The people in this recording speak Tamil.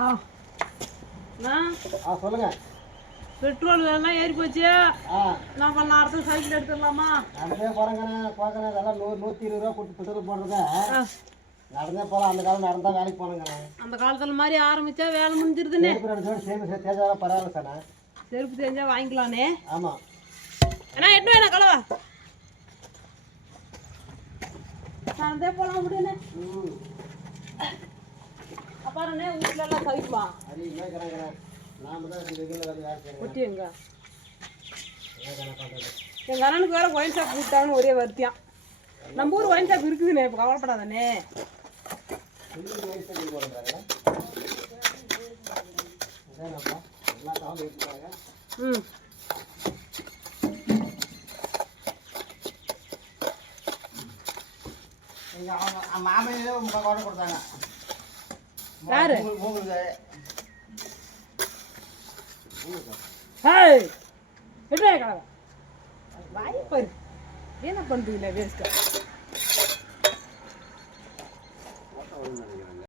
ஆ நான் சொல்லுங்க. பெட்ரோல் விலைலாம் ஏறி போச்சு. நான் பண்ண அடுத்த சைக்கிள் எடுத்துடலாமா? நடந்தே போகிறேங்கண்ணே போகிறேன். அதெல்லாம் 120 ரூபா கொடுத்து பெட்ரோல் போடுறத நடந்தே போகலாம். அந்த காலம் நடந்தா வேலைக்கு போனேங்கண்ணே. அந்த காலத்தில் மாதிரி ஆரம்பித்தா வேலை முடிஞ்சிருதுண்ணே. சேர்ந்து தேஜாதான் பரவாயில்ல சார். செருப்பு தெரிஞ்சால் வாங்கிக்கலானே. ஆமாம் ஏன்னா எட்டு வேணா கலவா நடந்தே போகலாம் முடியுண்ணே. அப்பாருண்ணே வீட்டில் எல்லாம் சைக்குமா ஒட்டி எங்க எங்கள் அண்ணனுக்கு வேறு ஒயின் ஷாப் கூப்பிட்டாங்கன்னு ஒரே வருத்தியான். நம்ம ஊர் ஒயின் ஷாப் இருக்குதுண்ணே, இப்போ கவலைப்படாதானே. ம் மாமையிலே கொடை கொடுத்தாங்க. யாரு என்ன பண்ணுறீங்களா வேஸ்ட்டு?